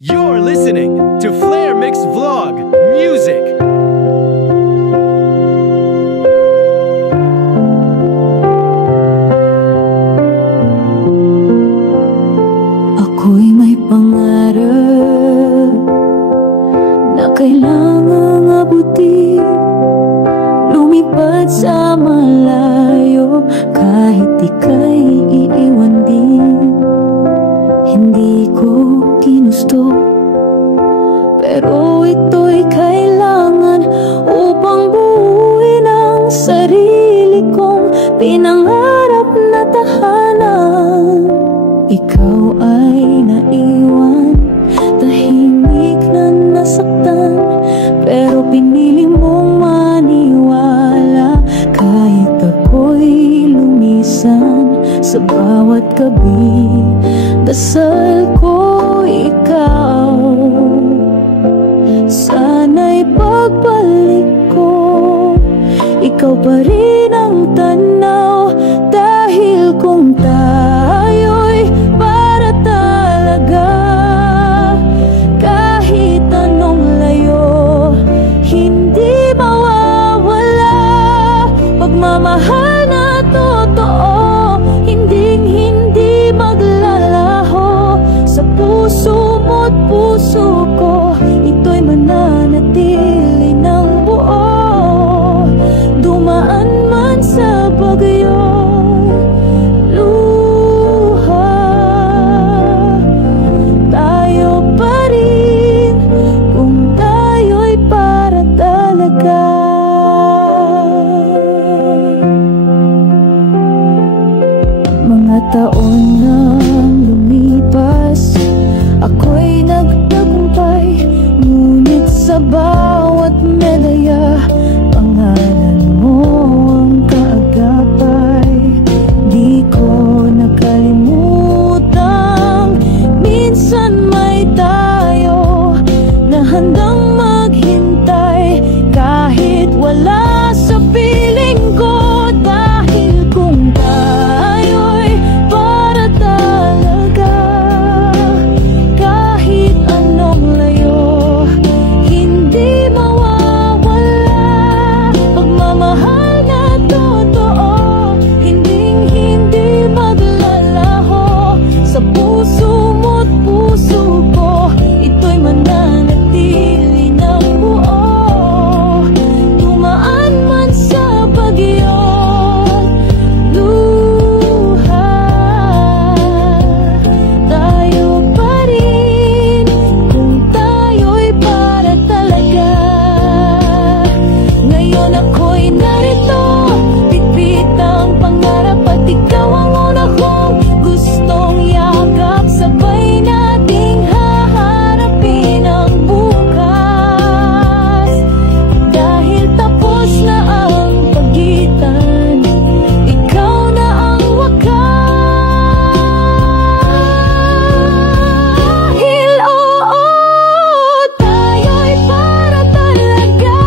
You're listening to Flair Mix Vlog Music. Ako'y may pangarap na kailangang abutin, lumipad sa malayo kahit ika'y iiwan din. Hindi ko ginusto, pero ito'y kailangan upang buuin ang sarili kong pinangarap na tahanan. Ikaw ay naiwan, tahimik na nasaktan, pero pinili mong maniwala kahit ako'y lumisan sa bawat gabi. Dasal ko ikaw, sana'y pagbalik ko, ikaw pa rin ang tanaw, dahil kung tayo'y para talaga, kahit anong layo, hindi mawawala. Pagmamahal na totoo, hinding-hindi maglalaho sa puso mo't puso ko. Ito'y mananatili ng buo, dumaan man sa bagyo'y luha. Tayo pa rin kung tayo'y para talaga. Mga taon nang lumipas, ako'y nagtagumpay, ngunit sa bawat medalya, pangalan mo ang kaagapay. Di ko nakalimutang minsan may tayo na handang maghintay kahit wala sa piling ko. Dahil kung tayo'y para talaga, kahit anong layo, hindi mawawala. Pagmamahal na totoo, hinding-hindi maglalaho sa puso mo't puso ko. Ito'y mananatili ng buo, dumaan man sa bagyo't luha. Tayo pa rin kung tayo'y para talaga. Ngayon ako'y narito, bitbit ang pangarap at ikaw ang una kong gustong yakap. Sabay nating haharapin ang bukas, dahil tapos na ang pagitan, ikaw na ang wakas. Dahil oo, tayo'y para talaga,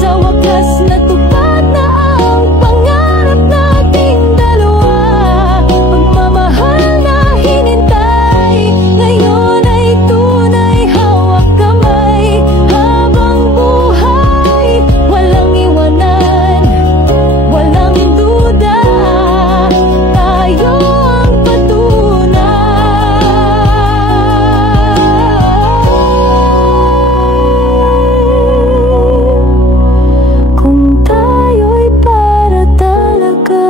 sa wakas natupad na ang pangarap nating dalawa. Pagmamahal na hinintay, ngayon ay tunay, hawak kamay habang buhay. Walang iwanan, walang duda, tayo ang patunay. Kung tayo'y para talaga.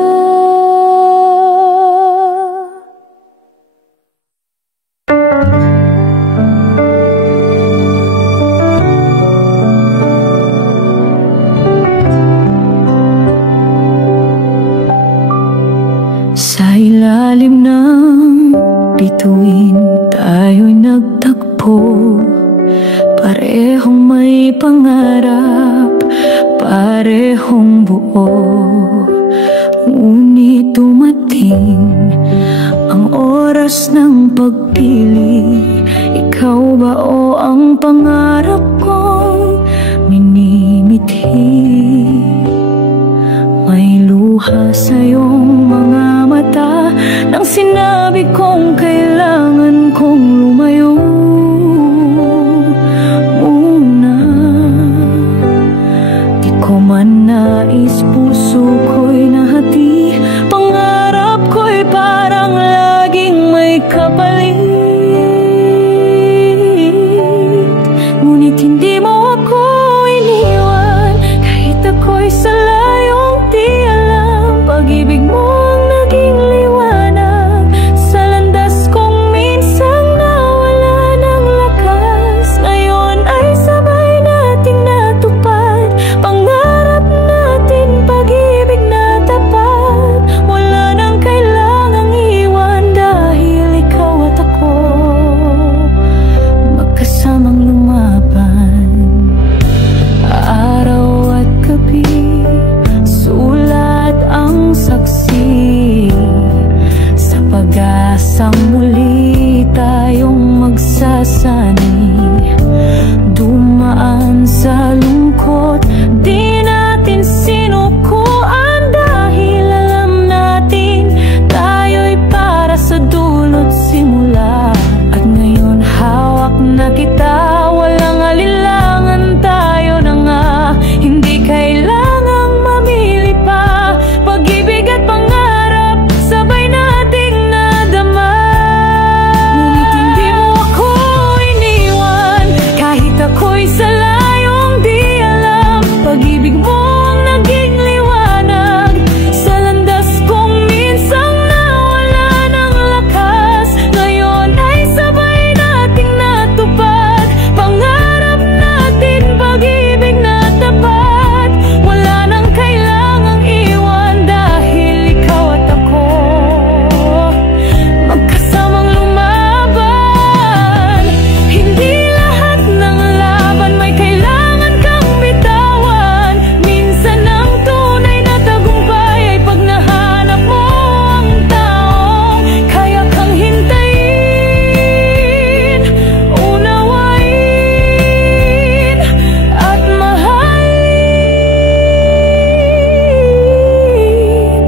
Sa ilalim ng bituin, tayo'y nagtagpo, parehong may pangarap, parehong buo. Ngunit dumating ang oras ng pagpili, ikaw ba o ang pangarap kong minimithi? May luha sa iyong mga mata nang sinabi kong kailangan kong pasanin, dumaan sa lungkot. Di natin sinukuan dahil alam natin tayo'y para sa dulo't simula. At ngayon hawak na kita, walang alinlangan, tayo na nga. Hindi kailangang mamili pa, pag-ibig at pangarap sabay nating nadama. Ngunit hindi mo ako iniwan, kahit ako'y sa layong di alam. Pag-ibig mo ang naging liwanag sa landas kong minsang nawala ng lakas. Ngayon ay sabay nating natupad, pangarap natin, pag-ibig na tapat. Wala nang kailangang iwan dahil ikaw at ako magkasamang lumaban. Hindi lahat ng laban may kailangan kang bitawan. Minsan ang tunay na tagumpay ay pag nahanap mo ang taong kaya kang hintayin, unawain at mahalin.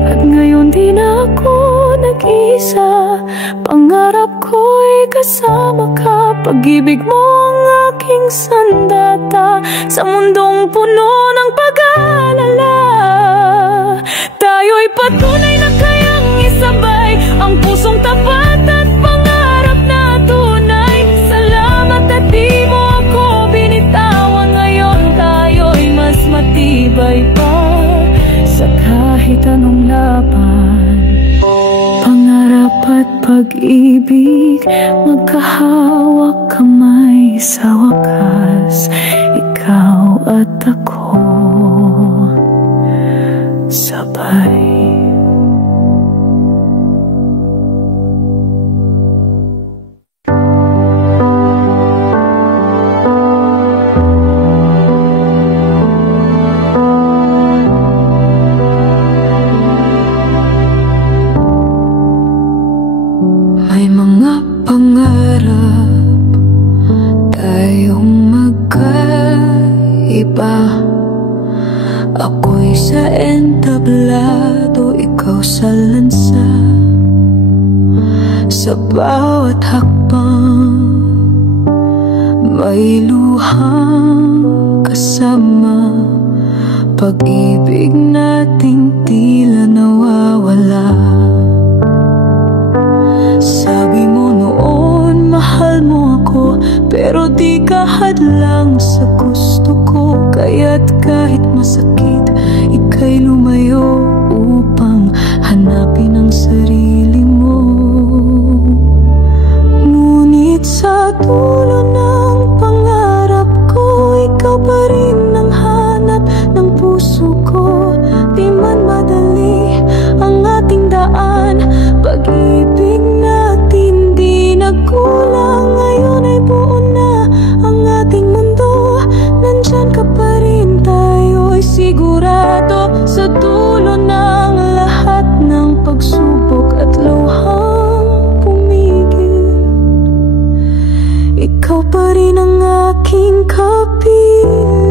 At ngayon di na ako nag-isa, pangarap ko'y kasama ka. Pag-ibig mo ang aking sandata sa mundong puno ng pag-aalala. Tayo'y patunay na kayang isabay ang pusong tapat at pangarap na tunay. Salamat at di mo ako binitawan. Ngayon tayo'y mas matibay pa sa kahit anong laban. Pangarap at pag-ibig, magkahawak kamay sa wakas. Ikaw at ako sabay. May mga pangarap tayong magkaiba. Ako'y sa entablado, ikaw sa lansa. Sa bawat hakbang may luhang kasama. Pag-ibig nating tila nawawala. Sabi mo noon, mahal mo ako, pero di ka hadlang sa gusto ko. Kaya't kahit masakit, ika'y lumayo upang hanapin ang sarili mo. Ngunit sa dulo ng pangarap ko, ikaw pa rin ang hanap ng puso ko. Di man madali ang ating daan, pag-ibig natin di nagkulang. Ngayon ay buo na ang ating mundo, nandyan ka pa rin, tayo'y sigurado. Sa dulo ng lahat ng pagsubok at luhang pumigil, ikaw pa rin ang aking kapiling.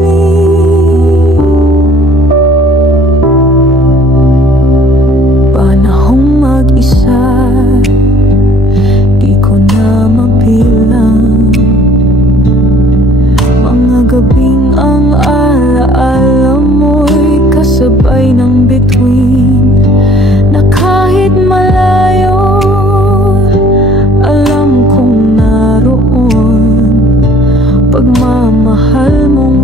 Panahong mag-isa, di ko na mabilang. Mga gabing ang alaala mo'y kasabay ng bituin, na kahit malayo, alam kong naroon. Pagmamahal mong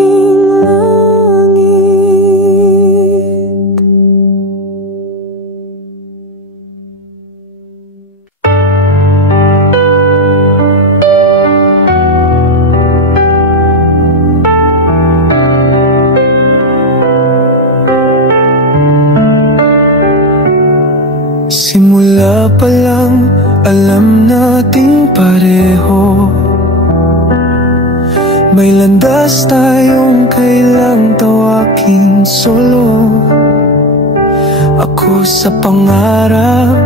aking langit. Simula pa lang alam nating pareho, may landas tayong kailang tawaking solo. Ako sa pangarap,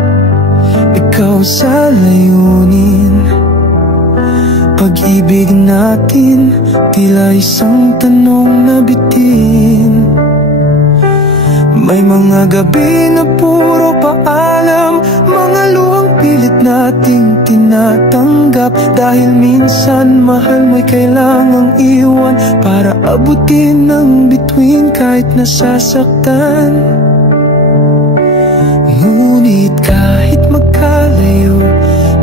ikaw sa layunin. Pag-ibig natin tila isang tanong na bitin. May mga gabi na puro paalam, mga luhang pilit nating tinatanggap. Dahil minsan mahal mo'y kailangang iwan para abutin ng bituin kahit nasasaktan. Ngunit kahit magkalayo,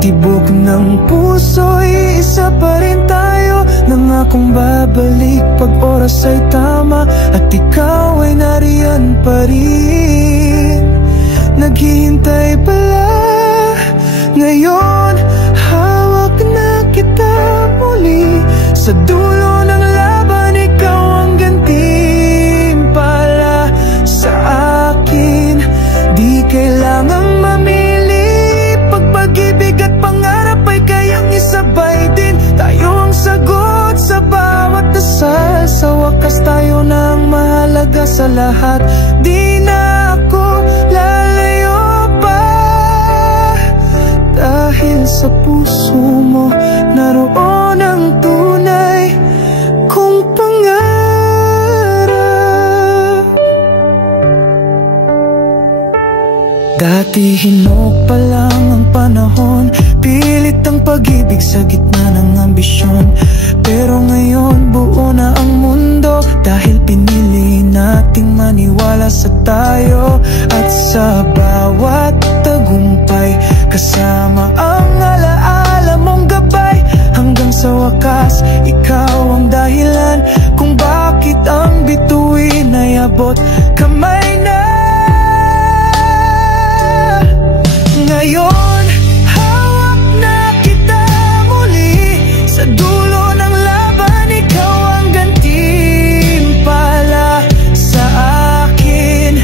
tibok ng puso'y isa pa rin tayo. Nangakong babalik pag oras ay tama at ikaw ay nariyan pa rin. Naghihintay pala ngayon, hawak na kita muli. Sa dulo ng laban, ikaw ang gantimpala sa akin. Di kailangang mamili, pag-ibig at pangarap ay kayang isabay din. Tayo ang sagot sa bawat dasal, sa wakas tayo na ang mahalaga sa lahat. Di na ako lalayo pa, dahil sa puso mo naroon ang tunay kong pangarap. Dati hinog pa lang ang panahon, pilit ang pag-ibig sa gitna ng ambisyon. Pero ngayon buo na ang mundo, dahil pinili nating maniwala sa tayo. At sa bawat tagumpay, kasama ang alaala mong gabay. Hanggang sa wakas, ikaw ang dahilan kung bakit ang bituin ay abot kamay na. Ngayon, hawak na kita muli. Sa dulo ng laban, ikaw ang gantimpala sa akin.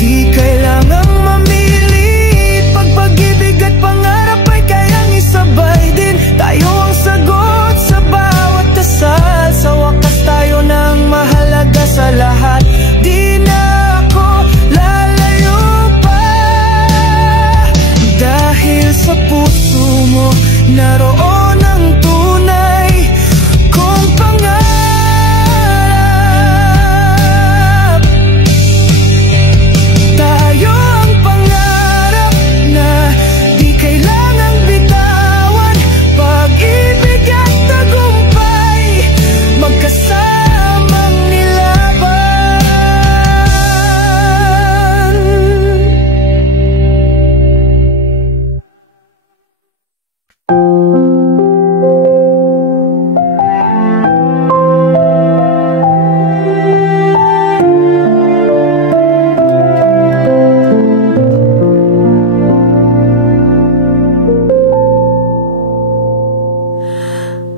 Di kailangang mamili, pag-ibig at pangarap ay kayang isabay din. Tayo ang sagot sa bawat dasal, sa wakas tayo nang mahalaga sa lahat. Di na ako lalayo pa, dahil sa puso mo naroon ang tunay kong pangarap. Tayo ang pangarap na di kailangang bitawan. Pag-ibig at tagumpay, magkasamang nilaban.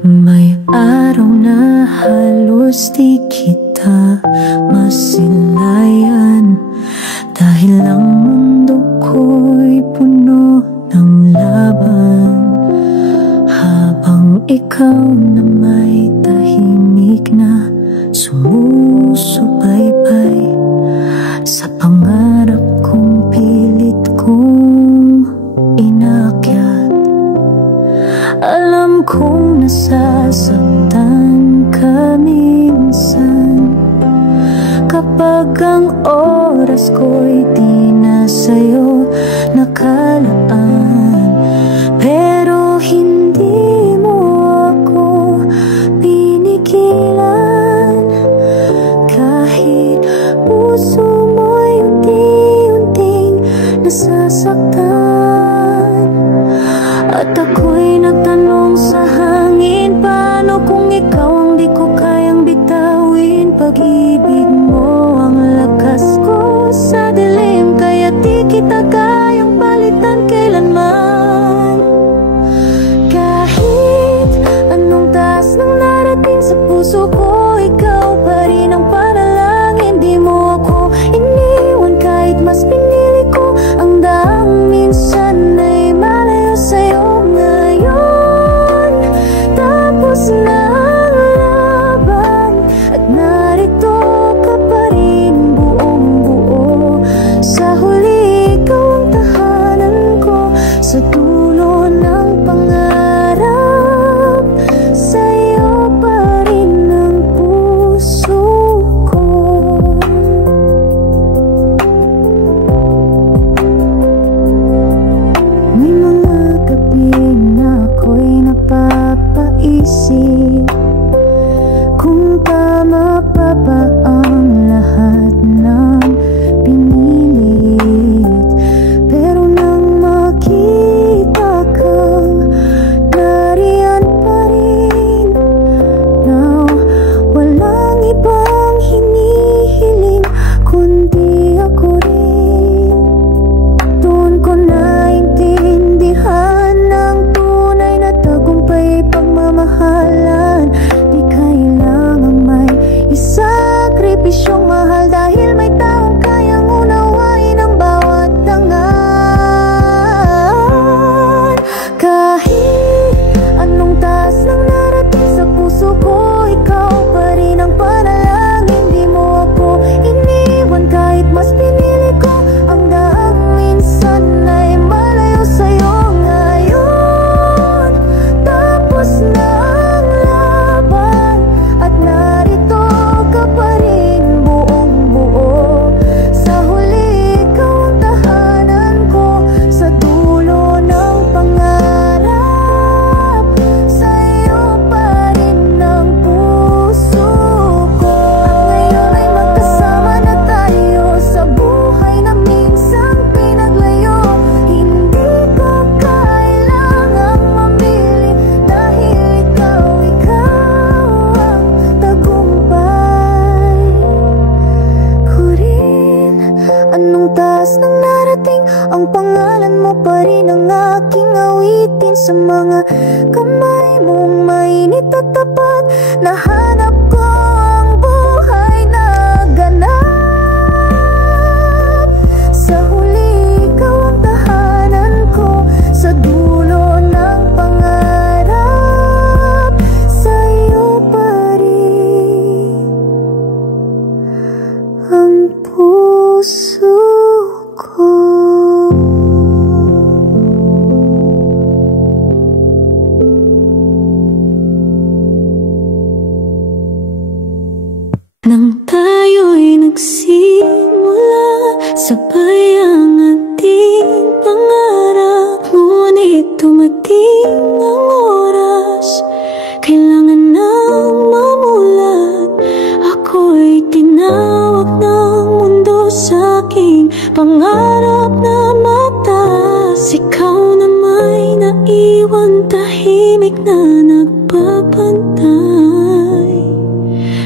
May araw na halos di kita masilayan, dahil ang mundo ko'y puno ng laban. Habang ikaw na may tahimik na sumusubaybay sa pangarap kong pilit kong inakyat. Alam kong nasasaktan ka minsan kapag ang oras ko'y di na sa'yo nakalaan. Pero hindi mo ako pinigilan, kahit puso mo'y unti-unting nasasaktan. At ako'y nagtanong sa hangin, paano kung ikaw ang di ko kayang bitawin? pa ba ang lahat ng pinilit? Pero nang makita kang nariyan pa rin, now walang ibang hinihiling kundi ako rin. Doon ko naintindihan ng tunay na tagumpay pagmamahalan. Di kailangan may isakripisyong mahal, dahil may taong kayang unawain ang bawat dangan. Kahit anong taas ng narating sa puso ko, ikaw pa rin ang panalangin. Di mo ako iniwan kahit mas pinili ko ang daang minsan ay malayo sa'yo. Ngayon tapos na ang laban at narito ka pa rin buong buo. Sa huli ikaw ang tahanan ko, sa dulo ng pangarap, sa'yo pa rin ang puso ko. At ngayon ay magkasama na tayo sa buhay na minsang pinaglayo. Hindi ko kailangang mamili, dahil ikaw ang tagumpay ko rin. Anong taas ng narating, ang pangalan mo pa rin ang aking awitin. Sa mga kamay mong mainit at tapat, nahanap ko ang buhay na ganap. Sa huli ikaw ang tahanan ko, sa dulo ng pangarap, sa'yo pa rin ang puso ko. Nang tayo'y nagsimula, sabay ang ating pangarap. Ngunit dumating ang oras, kailangan nang mamulat. Ako'y tinawag ng mundo sa aking pangarap na mataas. Ikaw na may naiwan, tahimik na nagbabantay.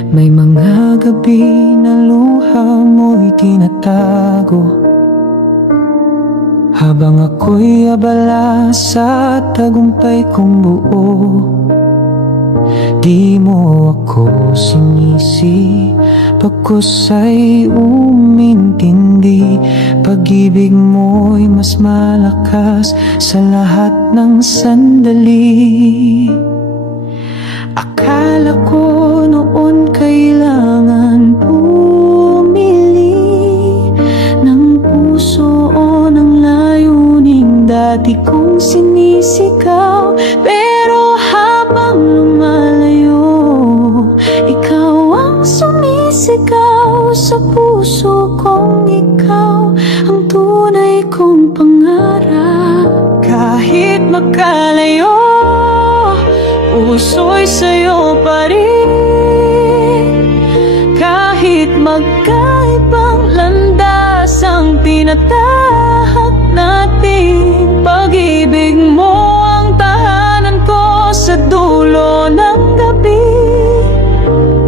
May mga gabi na luha mo'y tinatago, habang ako'y abala sa tagumpay kong buo. Di mo ako sinisi, pagkus ay umintindi. Pag-ibig mo'y mas malakas sa lahat ng sandali. Akala ko noon kailangan pumili ng puso o ng layuning dati kong sinisigaw. Pero habang lumalayo, ikaw ang sumisigaw sa puso kong. Ikaw ang tunay kong pangarap. Kahit magkalayo, puso'y sa'yo pa rin. Kahit magkaibang landas ang tinatahak natin, pag-ibig mo ang tahanan ko sa dulo ng gabi.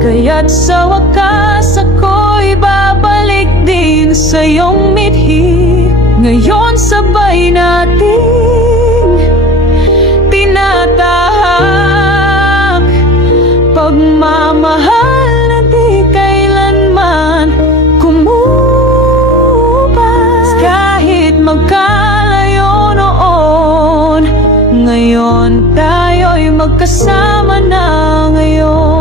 Kaya't sa wakas ako'y babalik din sa iyong mithi. Ngayon sabay nating tinatahak pagmamahal na di kailanman kumupas. Kahit magkalayo noon, ngayon tayo'y magkasama na ngayon.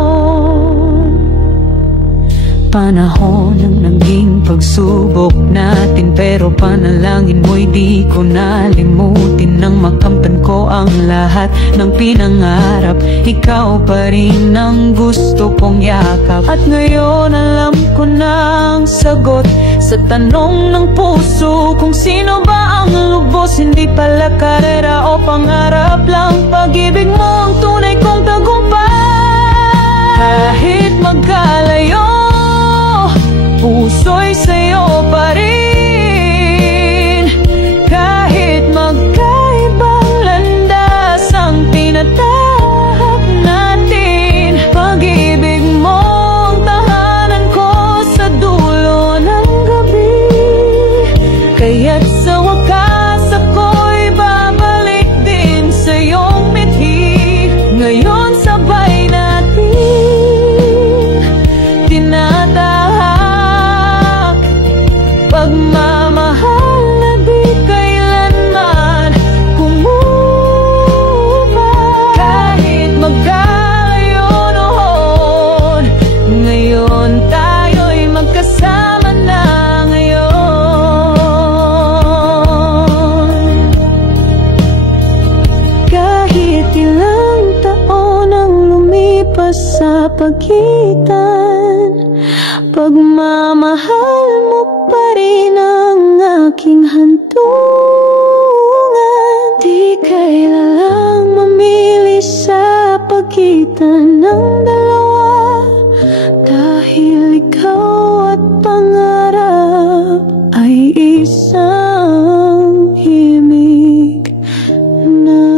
Panahon ng naging pagsubok natin, pero panalangin mo'y di ko nalimutin. Nang makamtan ko ang lahat ng pinangarap, ikaw pa rin ang gusto kong yakap. At ngayon alam ko na ang sagot sa tanong ng puso, kung sino ba ang lubos. Hindi pala karera o pangarap lang, pag-ibig mo ang tunay kong tagumpay. Kahit magkalayo, pagitan. Pagmamahal mo pa rin ang aking hantungan. Di kailangang mamili sa pagitan ng dalawa, dahil ikaw at pangarap ay isang himig na.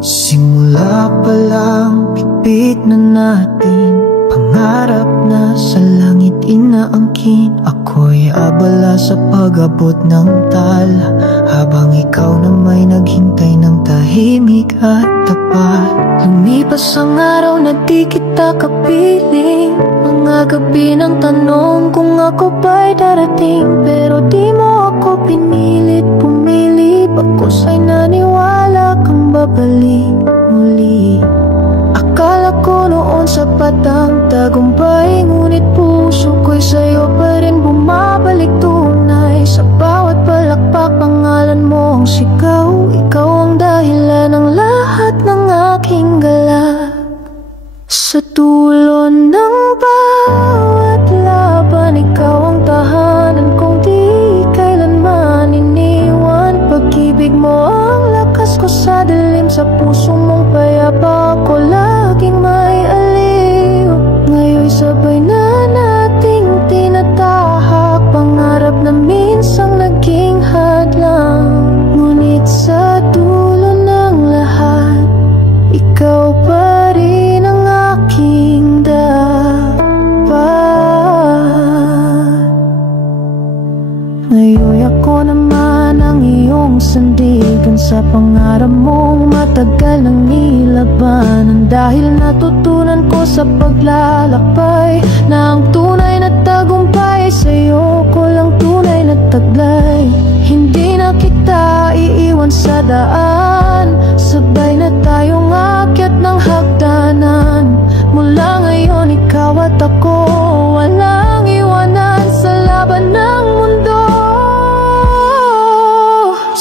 Simula pa lang, pipit na natin, pangarap na sa langit inaangkin. Ako'y abala sa pag-abot ng tala, habang ikaw na may naghintay ng tahimik at tapat. Lumipas ang araw na di kita kapiling, mga gabi ng tanong kung ako ba'y darating. Pero di mo ako pinilit pumili, pagkus ay naniwala kang babalik muli. Akala ko noon sapat ang tagumpay, ngunit puso ko'y sa'yo pa rin bumabalik tunay. Sa bawat palakpak pangalan mo ang sigaw, ikaw ang dahilan ng lahat ng aking galak. Sa dulo ng bawat laban, ikaw ang tahanan kong di kailanman iniwan. Pag-ibig mo ang lakas ko sa dilim, sa puso mong payapa ko laging may aliw. Ngayon'y sabay na nating tinatahak, pangarap na minsang naging hadlang. Ngunit sa dulo ng lahat, ikaw pa rin ang aking dapat. Ngayon'y ako naman ang iyong sandigan, sa pangarap mong matagal nang nilabanan. Dahil natutunan ko sa paglalakbay na ang tunay na tagumpay sa'yo ko lang tunay na taglay. Hindi na kita iiwan sa daan, sabay na tayong aakyat ng hagdanan. Mula ngayon ikaw at ako, walang iwanan sa laban ng mundo.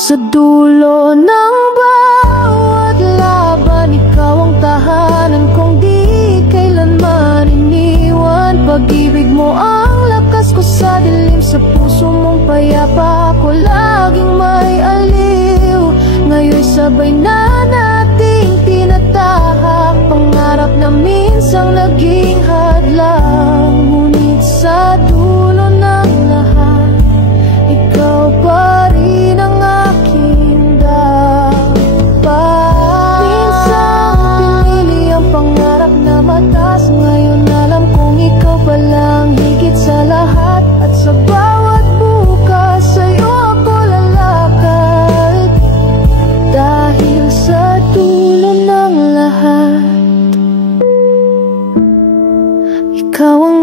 Sa dulo ng bawat laban, ikaw ang tahanan kong di kailanman iniwan. Pag-ibig mo ang lakas ko sa dilim, sa puso mong payapa ko laging may aliw. Ngayon'y sabay na nating tinatahak, pangarap na minsang naging hadlang. Ngunit sa dulo ng lahat, ikaw pa rin ang aking dapat. Minsang pinili ang pangarap na mataas, ngayon alam kong ikaw pa lang higit sa lahat. At sa bawat bukas sa'yo ako lalakad, dahil sa dulo ng lahat, ikaw ang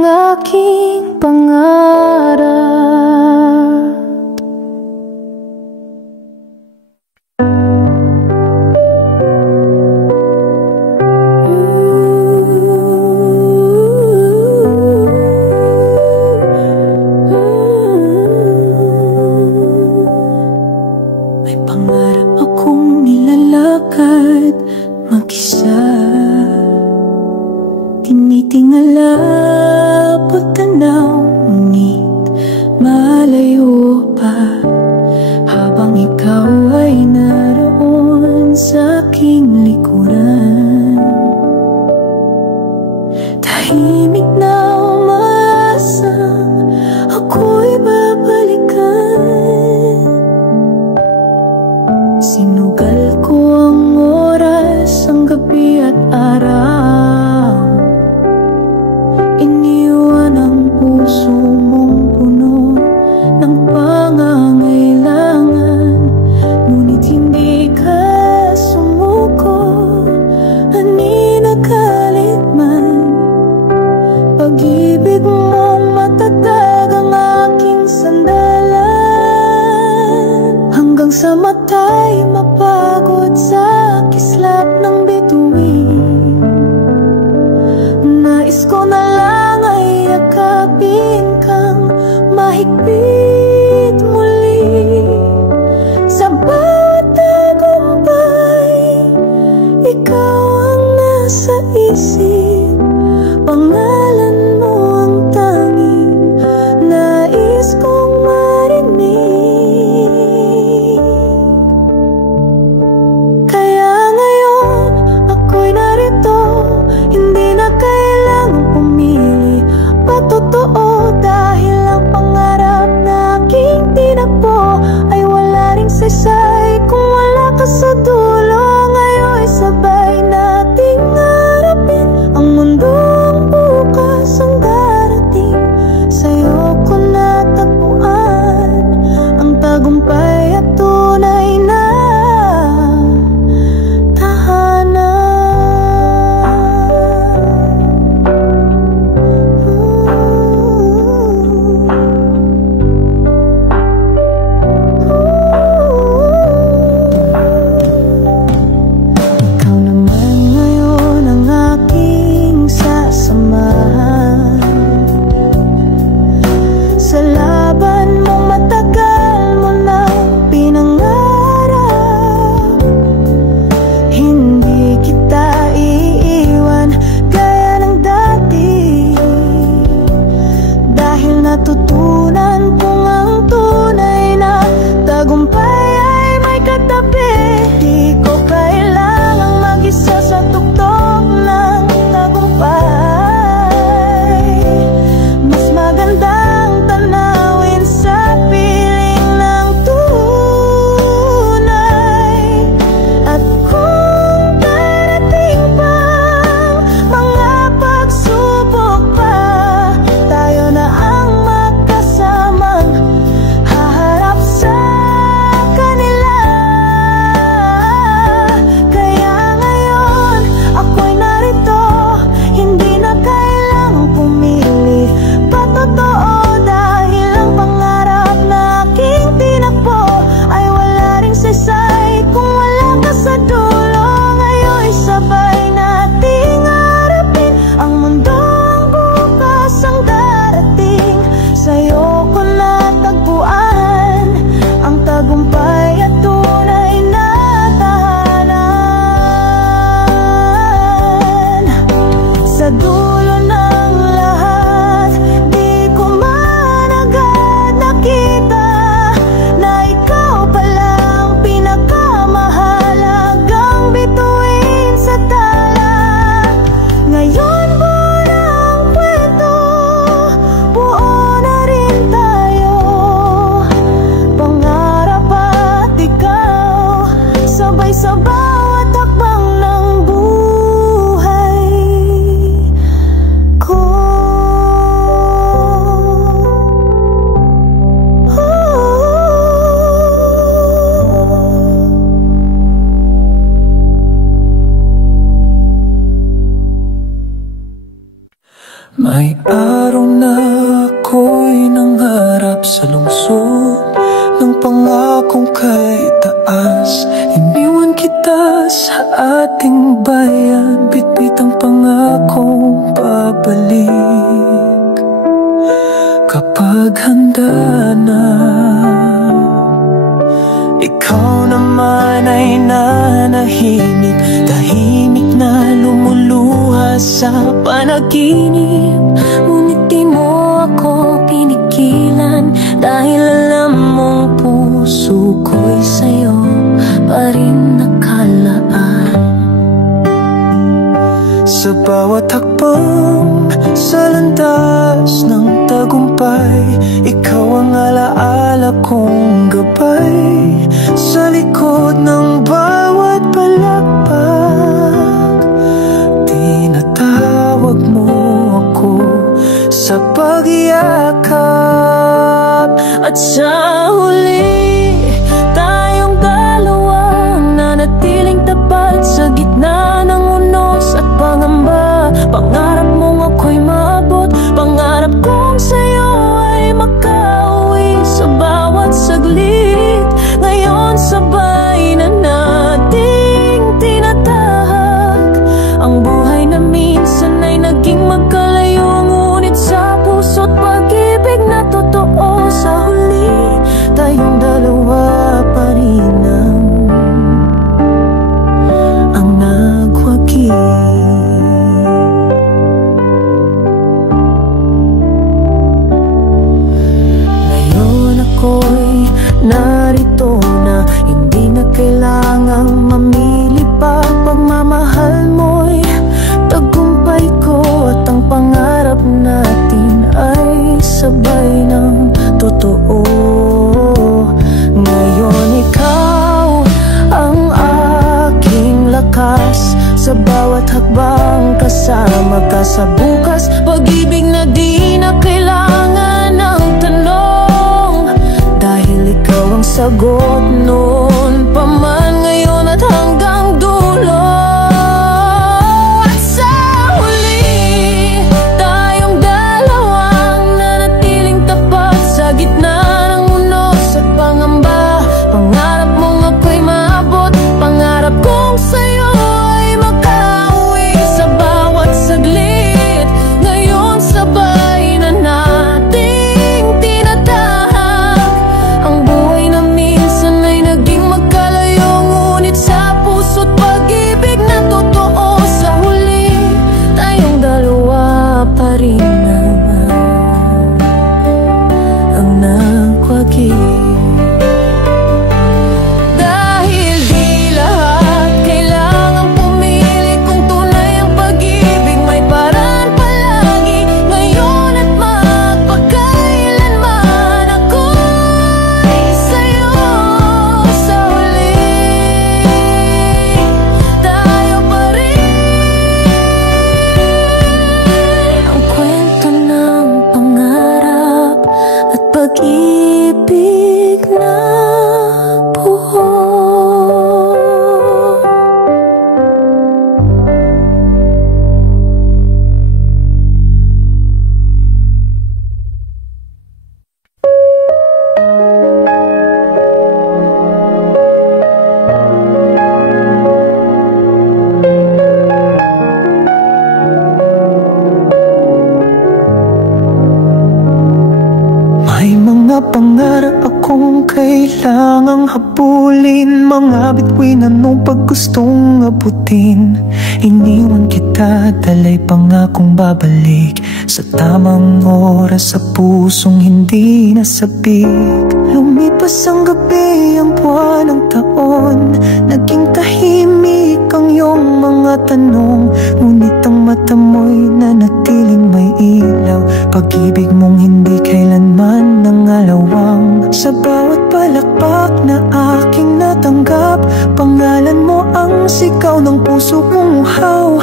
Suliranin kang mahigpit muli. Sa bawat tagumpay, ikaw ang nasa isip. Pangalan mo ang tanging nais kong marinig. Kaya ngayon ako'y narito, hindi na kailangang pumili. Patotoo dahil ang pangarap na aking tinakbo ay wala ring saysay. Kung wala ka sa dulo, ngayon'y sabay nating harapin ang mundong bukas ang darating. Sa'yo ko natagpuan ang tagumpay at tunay na natutunan kong ang tunay na tagumpay ay may katabi. Di ko kailangang mag-isa sa tuktok ng tagumpay. Mas magandang tanawin sa piling ng tunay. At kung darating pang mga pagsubok pa, tayo na ang haharap sa kanila. Kaya ngayon ako'y narito, hindi na kailangang pumili. Patotoo dahil ang pangarap na aking tinakbo ay wala ring saysay. Kung wala ka sa dulo, ngayon'y sabay nating harapin ang mundong bukas ang darating. Sa'yo ko natagpuan ang tagumpay at tunay na tahanan. Sa dulo ng lahat, di ko man agad nakita na ikaw palang pinakamahalagang bituin sa tala. Ngayon buo na ang kwento, buo na rin tayo. Pangarap at ikaw, sabay sa bawat hakbang ng buhay ko. May araw na ako'y nangarap sa lungsod ng pangakong kay taas. Iniwan kita sa ating bayan, bitbit ang pangakong babalik kapag handa na. Ikaw naman ay nanahimik, tahimik na lumuluha sa panaginip. Ngunit di mo ako pinigilan, dahil alam mong puso ko'y sa'yo pa rin nakalaan. Sa bawat hakbang sa landas ng tagumpay, ikaw ang alaala kong gabay. Sa likod ng bawat palakpak, tinatawag mo ako sa pagyakap. At sa huli, tayong dalawa nanatiling tapat sa gitna ng unos at pangamba. Pangarap mong ako'y maabot, pangarap kong sa'yo ay makauwi sa bawat saglit. Ngayon sabay na nating tinatahak ang buhay na minsan ay naging magkalayo, ngunit sa puso't pag sa bukas. Pag-ibig na di na kailangan ng tanong, dahil ikaw ang sagot noon pa man, ngayon at hanggang dulo. At sa huli, tayong dalawang nanatiling tapat sa gitna ng unos at pangamba. Pangarap mong ako'y maabot, pangarap kong sa'yo ay makauwi sa bawat saglit. Ngayon sabay na nating tinatahak ang buhay na minsan ay naging magkalayo, ngunit sa puso't pag-ibig na totoo. Sa huli, tayong dalawa pa rin naman ang nagwagi. Dahil di lahat kailangan pumili, kung tunay ang pag-ibig may paraan palagi. Ngayon at magpakailanman ako'y sa'yo. Sa huli, tayo pa rin. Ang kwento ng pangarap at pag-ibig na buo. May mga pangarap akong kailangang habulin, mga bituin anong pag-gustong abutin. Iniwan kita, dalay pangakong babalik sa tamang oras, sa pusong hindi nasabik. Lumipas ang gabi, ang buwan, ang taon, naging tahimik ang iyong mga tanong. Ngunit ang mata mo'y nanatiling may ilaw, pag-ibig mong hindi kailanman nangalawang. Sa bawat palakpak na aking natanggap, pangalan mo ang sigaw ng puso kong uhaw.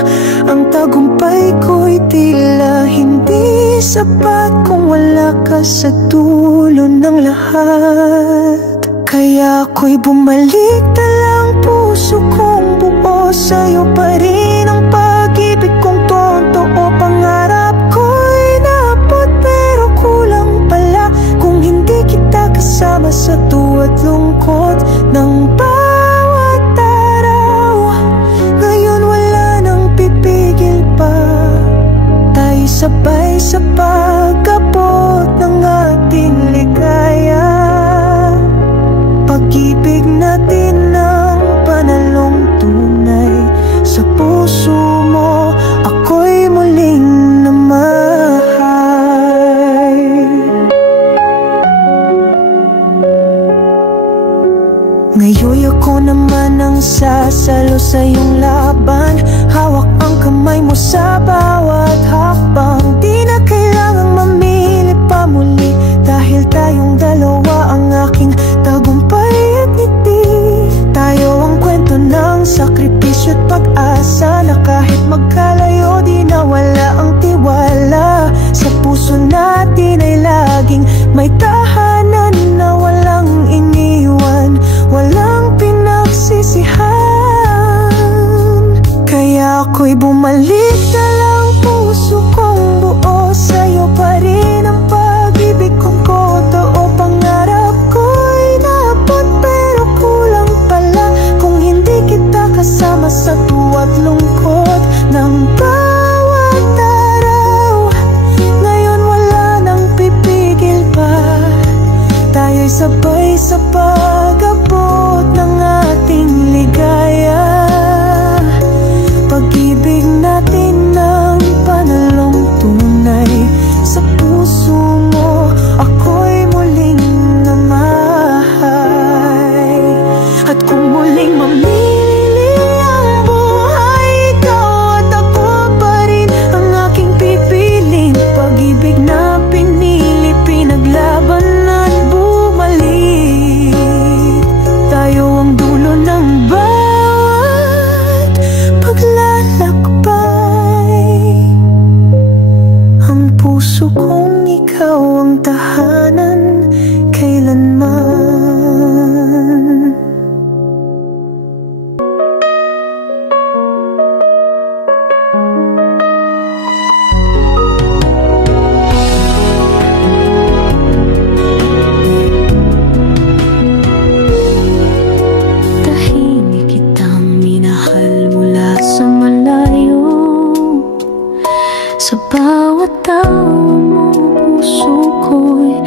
Ang tagumpay ko'y tila hindi sapat kung wala ka sa dulo ng lahat. Kaya ako'y bumalik, dalang puso kong buo, sa'yo pa rin ang pag-ibig kong totoo. Pangarap ko'y naabot pero kulang pala kung hindi kita kasama sa tuwa't lungkot ng bawat araw. Ngayon wala nang pipigil pa, tayo sabay sa pag-abot ng ating ligaya. Pag-ibig natin ang panalong tunay, sa puso mo ako'y muling namahay. Ngayon ako naman ang sasalo sa iyong laban, hawak ang kamay mo sa bawat hakbang. Di na kailangang mamili pa muli, dahil tayong dalawa ang aking tagumpay at ngiti. Tayo ang kwento ng sakripisyo at pag-asa, na kahit magkalayo di nawala ang tiwala. Sa puso natin ay laging may tahanan na walang iniwan, walang pinagsisihan. Kaya ako'y bumalik, dalang puso kong buo, sa'yo pa rin ang pag-ibig kong totoo. Pangarap ko'y naabot pero kulang pala kung hindi kita kasama sa tuwa't lungkot ng bawat araw. Ngayon wala nang pipigil pa, tayo'y sabay sa pag-abot ng ating ligaya. Pag-ibig natin ang panalong tunay, sa puso mo ako'y muling namahay. At kung muling mamili ang buhay, ikaw at ako pa rin ang aking pipiliin. Pag-ibig na pinili, pinaglaban at bumalik. tahanan kailanman. Tahimik kitang minahal mula sa malayo. Sa bawat tawa mo, puso ko'y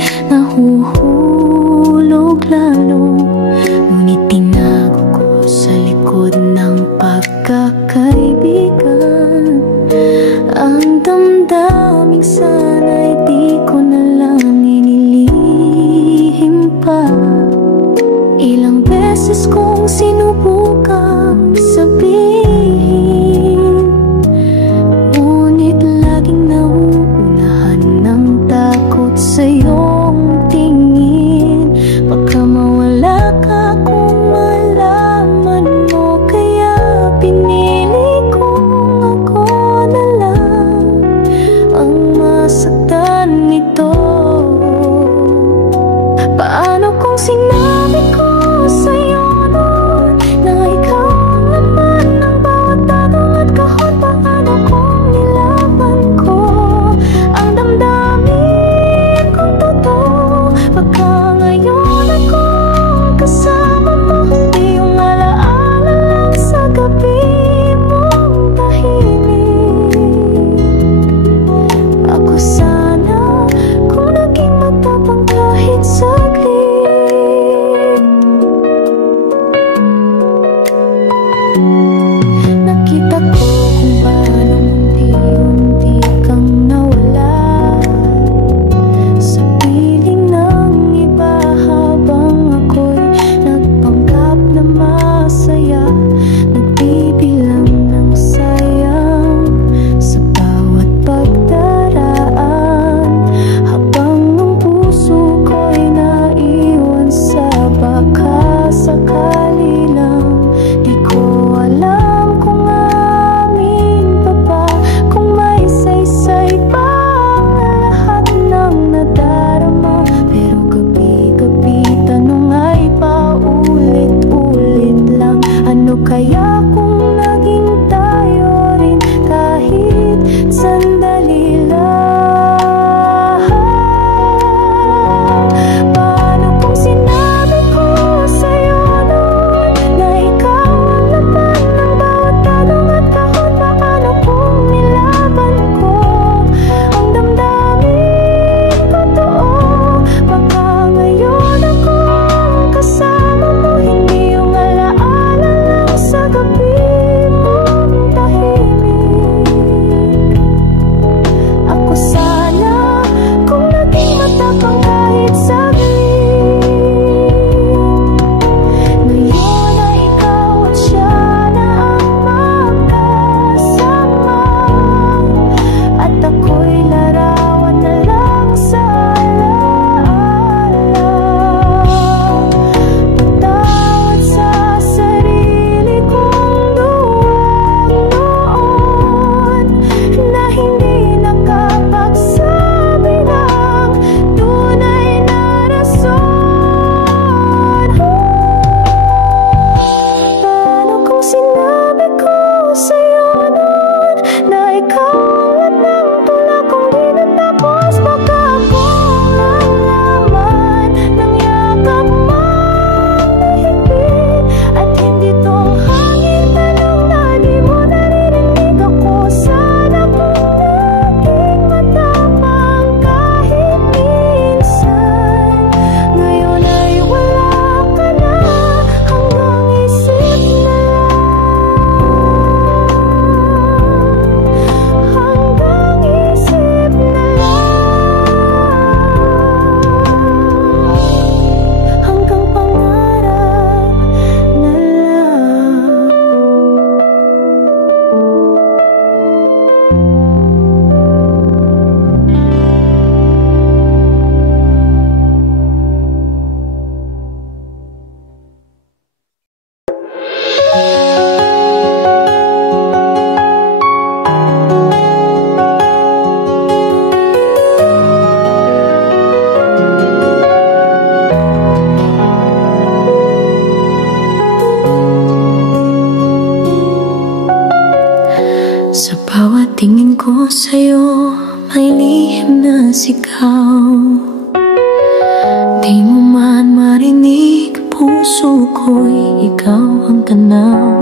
Di mo man marinig, puso ko'y ikaw ang tanaw.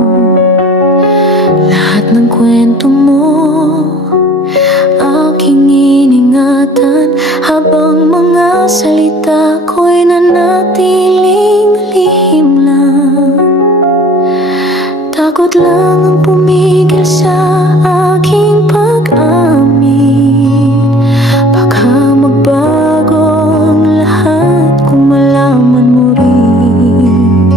Lahat ng kwento mo aking iningatan, habang mga salita ko'y nanatiling lihim lang. Takot lang ang pumigil sa aking pag-amin. Baka magbago ang lahat kung malaman mo rin.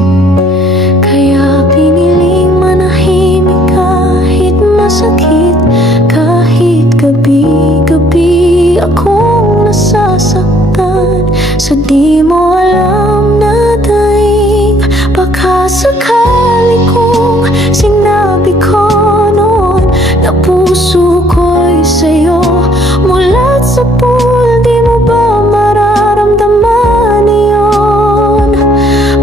Kaya piniling manahimik kahit masakit, kahit gabi-gabi akong nasasaktan. Sa di mo alam na daig, baka sakali kong sinabi ko noon na puso ko'y sa'yo. Mulat sa pool, di mo ba mararamdaman iyon?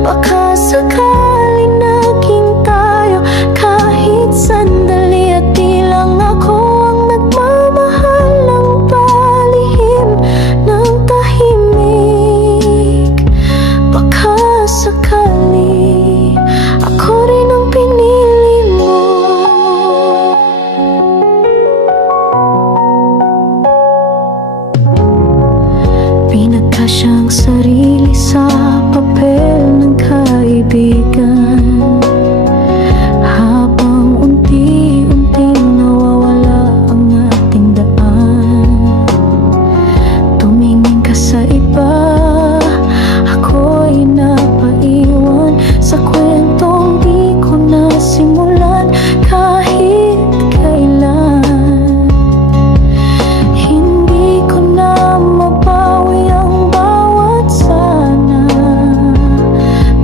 Baka sakali naging tayo kahit sandali, at di lang ako ang nagmamahal ng palihim ng tahimik. Baka sakali ako rin ang pinili mo. Pinagkasyang sarili sa papel ng kaibigan, habang unti-unting nawawala ang ating daan. Tumingin ka sa iba, ako'y napaiwan sa kwentong di ko nasimulan kahit kailan. Hindi ko na mabawi ang bawat sana,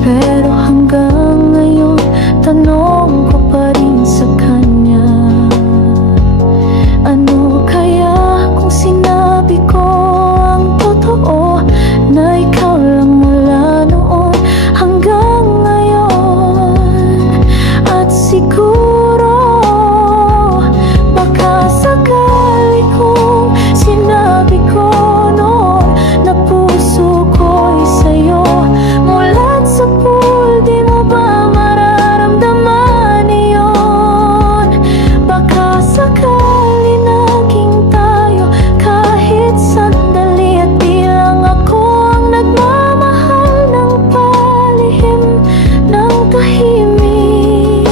pero hanggang ngayon tanong ko pa rin sa kanya. Ano kaya kung sinabi ko ang totoo, na ikaw lang mula noon hanggang ngayon? At siguro baka sakali kung sinabi ko noon na puso ko'y sa'yo. Mulat sa pool, di mo ba mararamdaman iyon? Baka sakali naging tayo kahit sandali, at di lang ako ang nagmamahal ng palihim ng tahimik.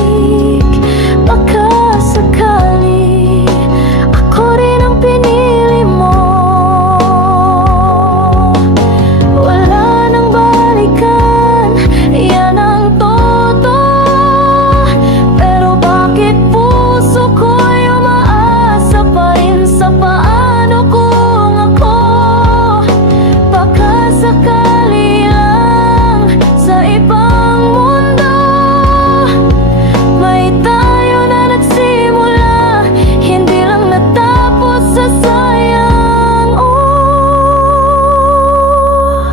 Baka sakali ako rin ang pinili mo. Wala nang balikan, yan ang totoo. Pero bakit puso ko'y umaasa pa rin sa paano kung ako? Baka sakali lang sa ibang mundo may tayo na nagsimula, hindi lang natapos sa sayang. Oh,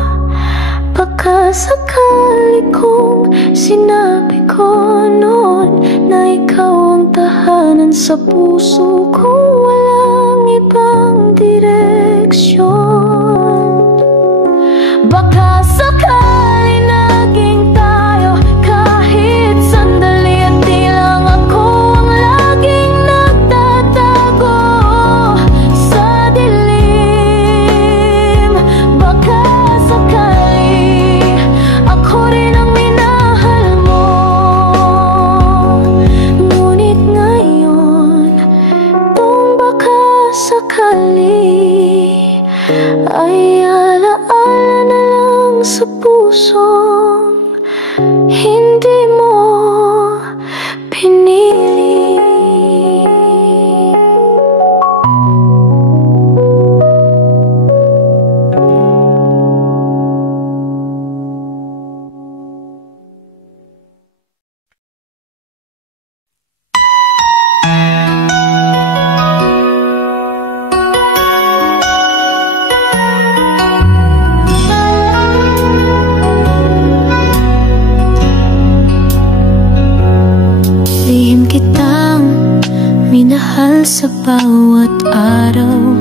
baka sakali kung sinabi ko noon na ikaw ang tahanan sa puso ko, walang ibang direksyon. Baka sakali naging tayo kahit sandali, at di lang ako ang laging nagtatago sa dilim. Baka sakali ako rin ang minahal mo. Ngunit ngayon, kung baka sakali ay alaala na lang sa pusong hindi mo pinili. Sa bawat araw,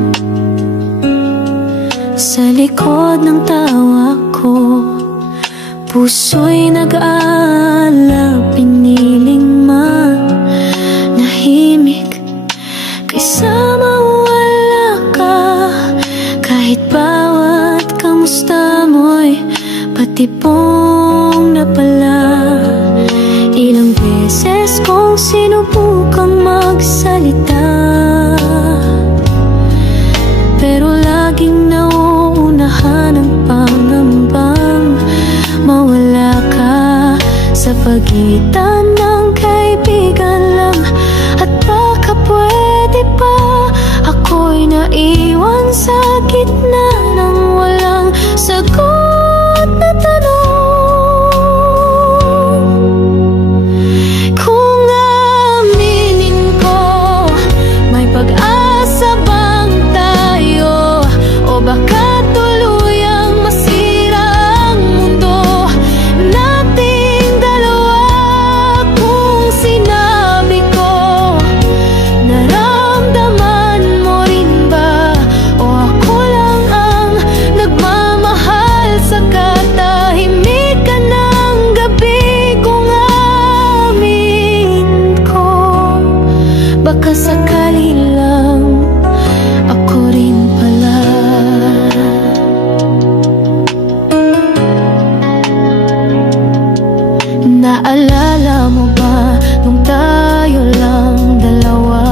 sa likod ng tawa ko puso'y nag-aalala, piniling manahimik kaysa mawala ka. Kahit bawat kamusta mo'y patipong napala. Ilang beses kong sinubukang magsalita, pero laging nauunahan ang pangambang mawala ka. Sa pagitan ng kaibigan lang at baka pwede pa, ako'y naiwan sa gitna ng walang sagot na tanong. Kung aminin ko, may pag-asa bang tayo? O baka tuluyang masira ang mundo nating dalawa? Kung sinabi ko, naramdaman mo rin ba? O ako lang ang nagmamahal sa katahimikan ng gabi? Kung amin ko, baka sakali lang ako rin pala. Naalala mo ba nung tayo lang dalawa?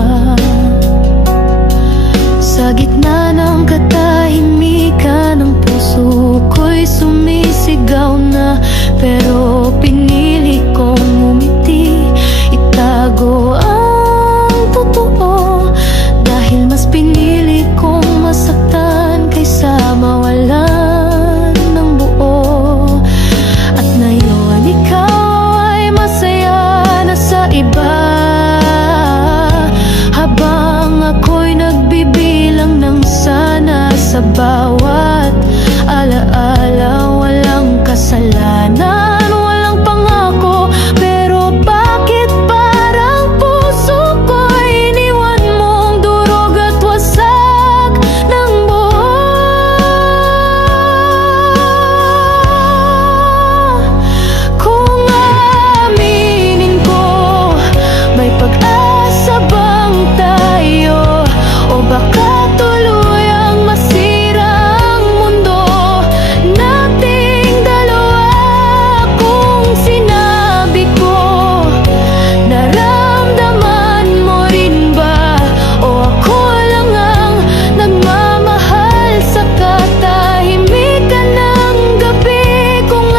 Sa gitna ng katahimikan, ang puso ko'y sumisigaw na, pero pinili kong umiti, itago ang totoo, dahil mas pinili kong masaktan kaysa mawalan ng buo. At ngayon ikaw ay masaya na sa iba, habang ako'y nagbibilang ng sana sa bawat alaala. Walang kasalanan, walang pangako, pero bakit parang puso ko'y iniwan mong durog at wasak ng buo? Kung aminin ko, may pag-asa bang tayo? O baka tuluyang masira ang mundo nating dalawa? Kung sinabi ko, naramdaman mo rin ba? O ako lang ang nagmamahal sa katahimikan ng gabi? Kung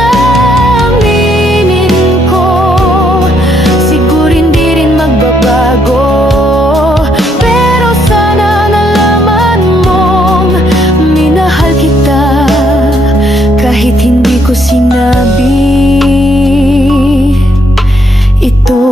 aminin ko, siguro hindi rin magbabago, pero sana nalaman mong minahal kita kahit hindi ko sinabi ito.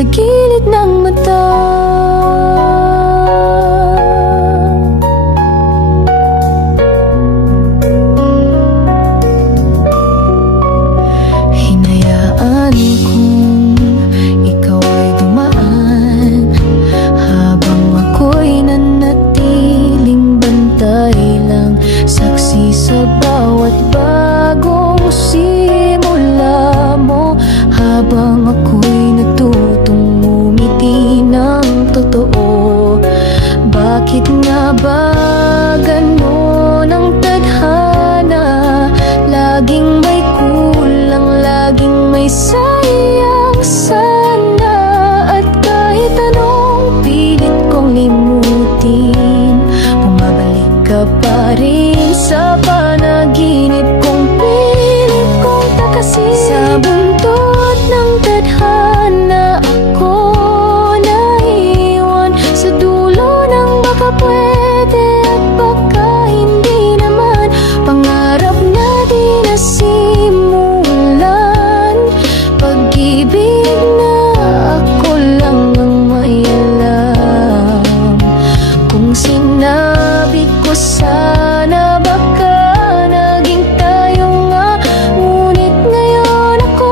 sa gilid ng mata. Hinayaan kong ikaw ay dumaan habang ako'y nanatiling bantay lang, saksi sa bawat bagong simula mo. Habang ako'y natutong umiti ng totoo, bakit nga ba ganon ang tadhana? Laging may kulang, laging may sayang sana. At kahit anong pilit kong limutin, bumabalik ka pa rin sa panaginip kong pilit kong takasin. Sa bundok ng tadhana ako naiwan, sa dulo ng baka pwede at baka hindi naman. Pangarap na di nasimulan, pag-ibig na ako lang ang may alam. Kung sinabi ko sana baka naging tayo nga, ngunit ngayon ako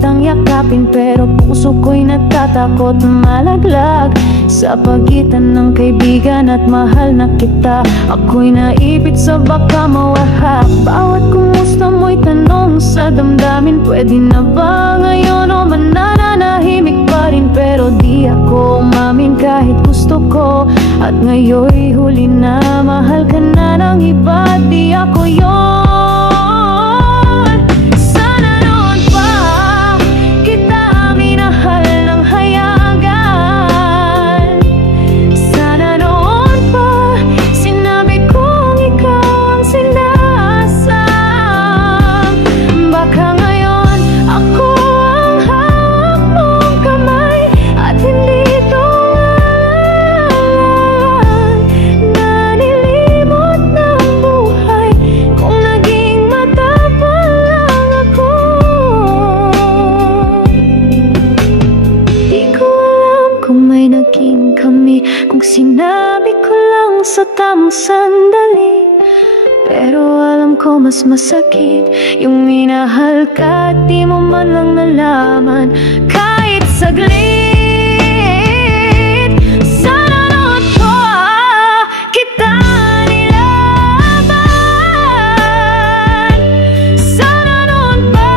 kitang yakapin, pero puso ko'y natatakot malaglag sa pagitan ng kaibigan at mahal na kita. Ako'y naipit sa baka mawahak. Bawat kumusta mo'y tanong sa damdamin, pwede na ba ngayon o mananahimik pa rin? Pero di ako umamin kahit gusto ko, at ngayon'y huli na, mahal ka na ng iba. Di ako yun. Sana noon pa kita minahal ng hayagan. Sana noon pa sinabi kong ikaw ang sinasam. Baka ngayon ako ang hawak mong kamay at hindi ito nanilimot ng buhay kung naging matapang lang ako. Di ko alam kung may naging kami, kung sinabi ko lang sa tamang sandali. Pero alam ko mas masakit yung minahal ka at di mo man lang nalaman kahit saglit. Sana noon pa kita nilaban. Sana noon pa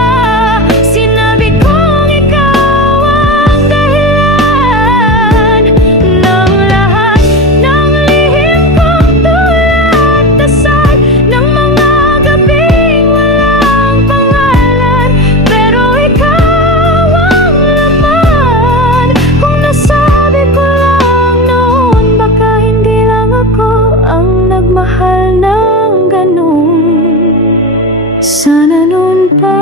sinabi kong ikaw ang dahilan ng lahat ng lihim kong tulad dasal ng mga gabing walang pangalan. Pero ikaw ang laman. Kung nasabi ko lang noon, baka hindi lang ako ang nagmahal ng ganun. Sana noon pa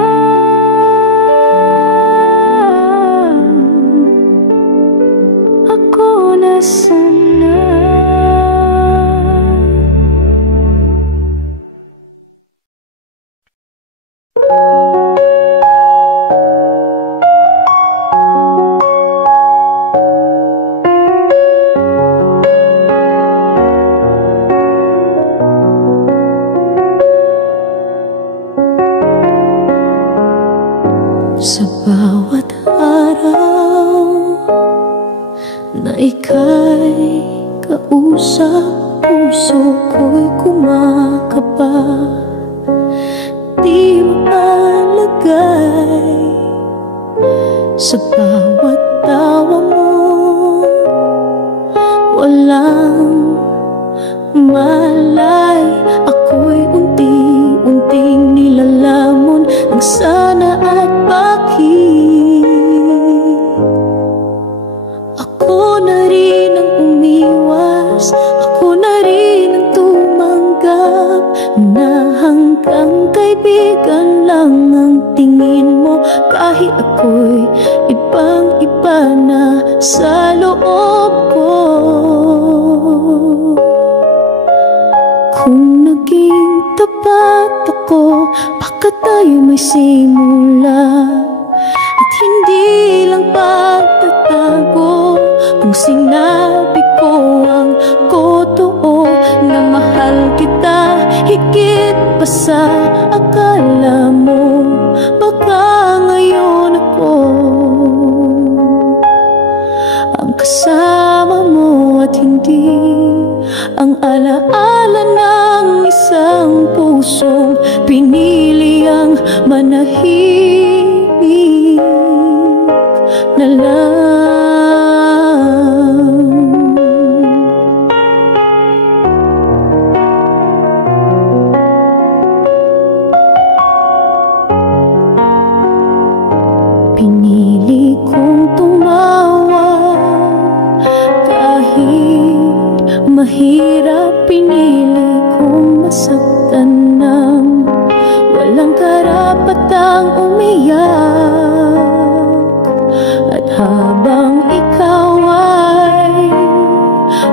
ako nasana. Sa bawat araw na ika'y kausap, puso ko'y kumakaba. Di malagay sa bawat tawa mo, walang malay. Ako'y unti-unting nilalamon ng sana at bakit. Ako na rin ang umiwas, ako na rin ang tumanggap na hanggang kaibigan lang ang tingin mo, kahit ako'y ibang-iba na sa loob ko. Kung naging tapat ako, baka tayo may simula at hindi lang pagtatago. Kung sinabi ko ang totoo na mahal kita higit pa sa akala mo, baka ngayon ako ang kasama mo at hindi ang alaala ng isang pusong pinili ang manahimik na lang. Pinili kong tumawa kahit mahirap, pinili kong masaktan ng walang karapatang umiyak. At habang ikaw ay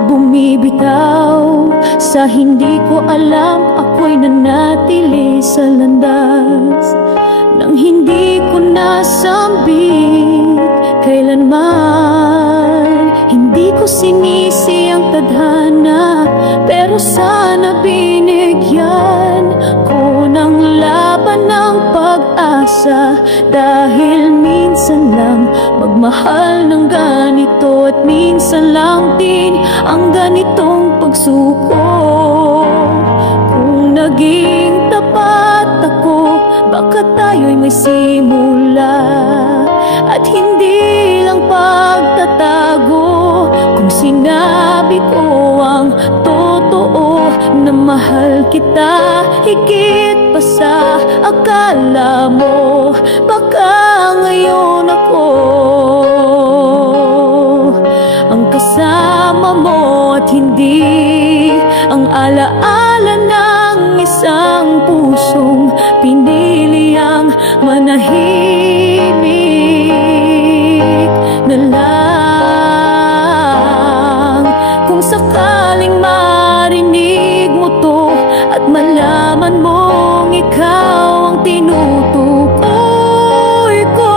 bumibitaw sa hindi ko alam, ako'y nanatili sa landas nang hindi ko nasambit kailanman. Hindi ko sinisi ang tadhana, pero sana binigyan ko ng laban ng pag-asa, dahil minsan magmahal ng ganito. At minsan lang din ang ganitong pagsuko. Kung naging tapat ako, baka tayo'y may simula. At hindi lang pagtatago. Kung sinabi ko ang totoo, na mahal kita higit pa sa akala mo, baka ngayon ako ang kasama mo at hindi ang alaala ng isang pusong pinili ang manahimik na lang. Kung sakaling marinig mo to at malaman mong ikaw ang tinutukoy ko,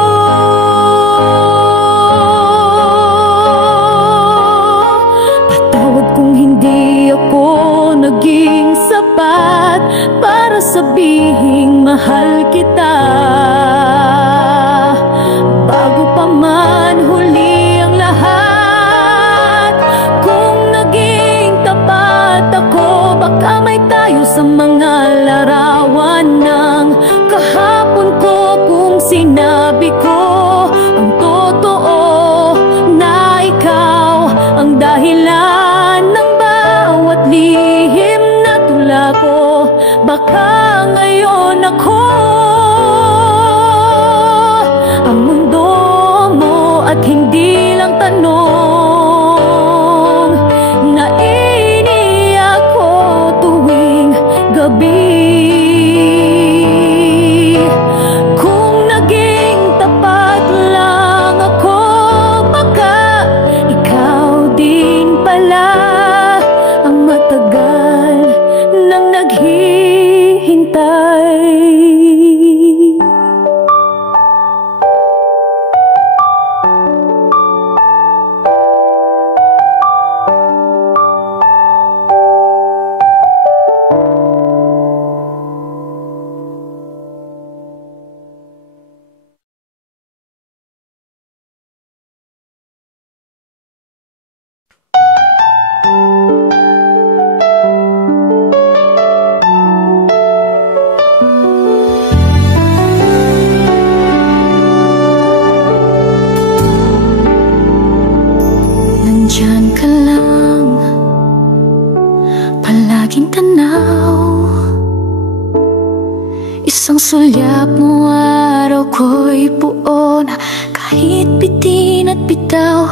patawad kung hindi ako naging sapat para sabihing mahal kita. Bago pa man huli ang lahat, kung naging tapat ako, baka may tayo sa mga larawan ng kahapon ko. Kung sinabi ko ang totoo, na ikaw ang dahilan ng bawat lihim na tula ko, baka ngayon ako ang mundo mo at hindi lang tanong na iniiyak ko tuwing gabi. Kung naging tapat lang ako, baka ikaw din pala ang matagal nang naghihintay. Nandyan ka lang, palaging tanaw. Isang sulyap mo araw ko'y buo na kahit bitin at bitaw.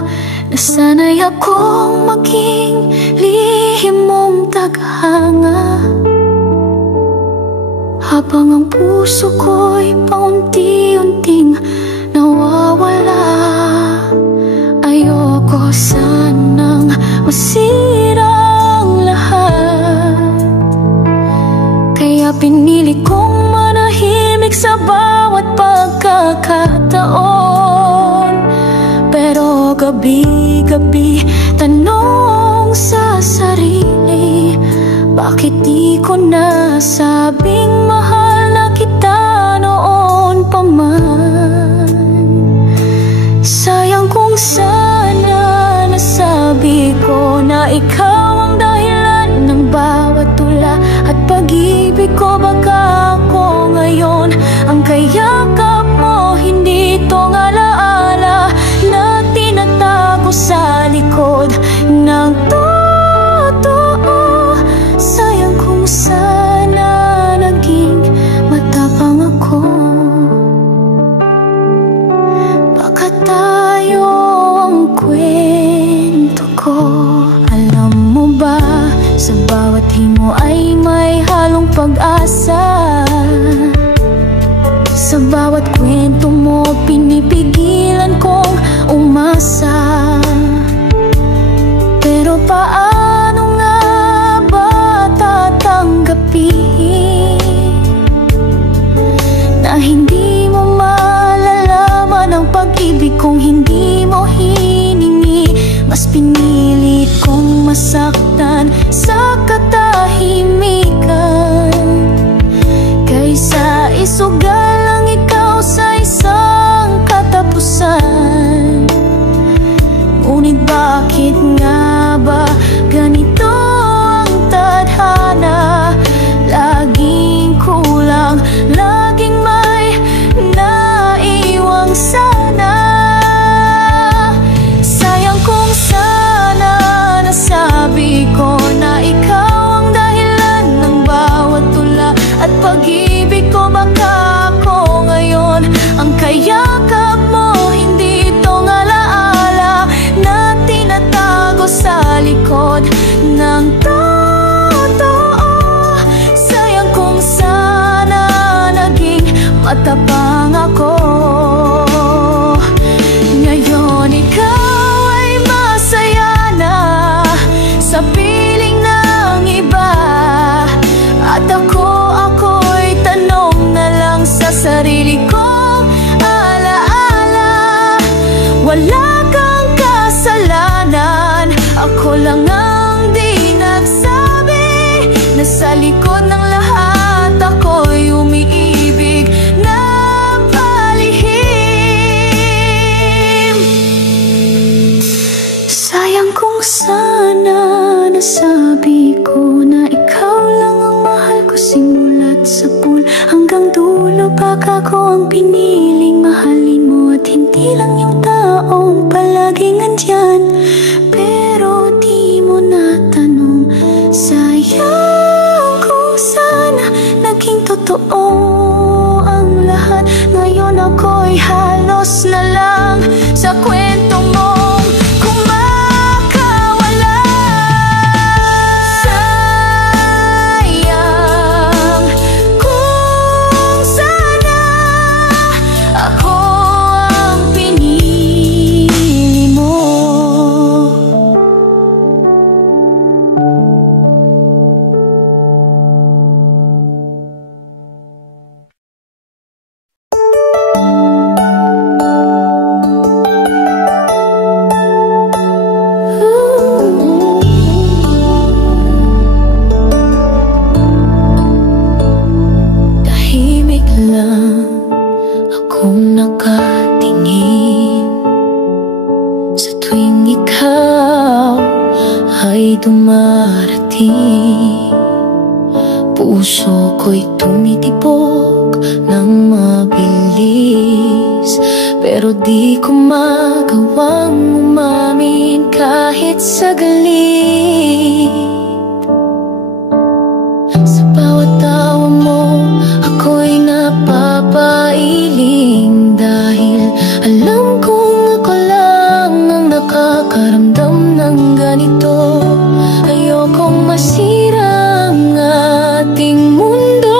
Nasanay akong maging lihim mong tagahanga, habang ang puso ko'y paunti-unting nawawala. Ayoko sanang masira ang lahat, kaya pinili kong manahimik sa bawat pagkakataon. Pero gabi-gabi tanong sa sarili, bakit di ko nasabing mahal na kita noon pa man? Sayang kung sana nasabi ko na ikaw ang dahilan ng bawat tula at pag-ibig ko. Baka ako ngayon ang kayakap mo, hindi tong alaala na tinatago sa likod ng totoo. Sayang kung sana naging matapang ako, baka tayo ang kwento ko. Alam mo ba, sa bawat himo ay may halong pag-asa. Sa bawat kwento mo, pinipigilan kong umasa. Pero paano nga ba tatanggapin na hindi mo malalaman ang pag-ibig kung hindi mo hiningi? Mas pinilit kong masaktan sa katahimikan kaysa isugal ang ikaw sa isang katapusan. Hanggang dulo baka ko ang piniling mahalin mo, at hindi lang yung taong palaging andyan. Pero di mo natanong, sayang kung sana naging totoo ang lahat. Ngayon ako'y halos na lang sa kwento mong kumakawala. Sayang kung sana ako ang pinili mo. Tahimik lang akong nakatingin sa tuwing ikaw ay dumarating. Puso ko'y tumitibok ng mabilis, pero di ko magawang umamin kahit saglit. Sa bawat tawa mo ako'y napapailing, dahil alam kong ako lang ang nakakaramdam ng ganito. Ayokong masira ang ating mundo,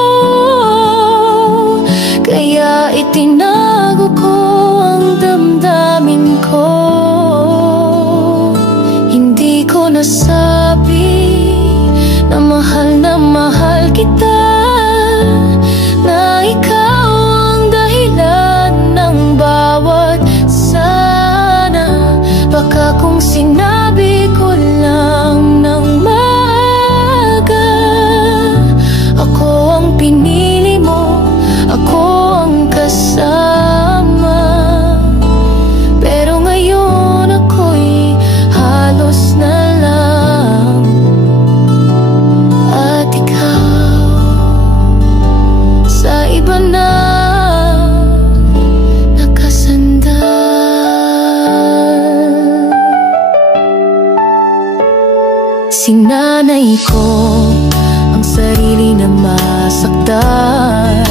kaya itinago ko ang damdamin ko. Hindi ko nasabi na mahal kita, na ikaw ang dahilan ng bawat sana. Baka kung sinabi ko lang ng maaga, ako ang pinili mo, ako ang kasama. Pero ngayon ako'y halos na lang, at ikaw sa iba na nakasandal. Sinanay ko ang sarili na masaktan,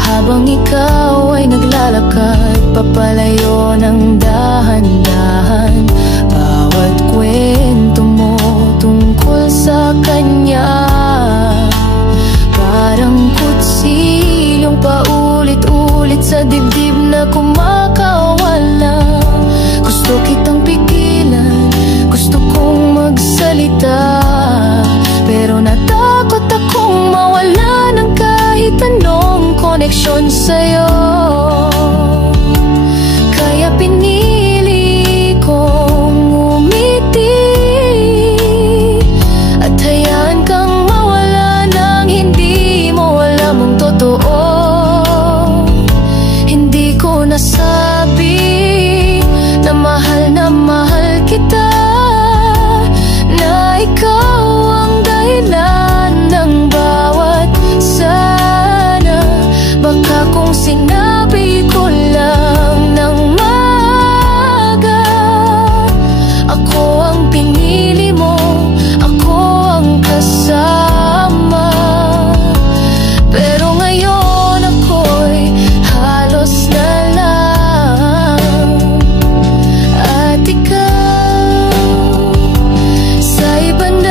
habang ikaw ay naglalakad papalayo ng dahan-dahan. Bawat kwento mo tungkol sa kanya parang kutsilyong paulit-ulit sa dibdib na kumakawala. Gusto kitang pigilan, gusto kong magsalita, pero natakot akong mawala ng kahit anong koneksyon sa'yo. Kaya pinili kong umiti at hayaan kang mawala nang hindi mo alam ang totoo. Hindi ko nasabi na mahal kita, na ikaw ang dahilan ng bawat sana. Baka kung sinabi ko lang ng maaga, ako ang pinili mo, ako ang kasama. Pero ngayon ako'y halos na lang, at ikaw sa ibandal.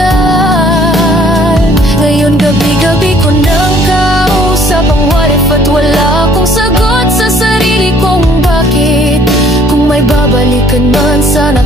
Ngayon gabi-gabi ko nang kausap ang what if, at wala akong sagot sa sarili kong bakit. Kung may babalikan man sana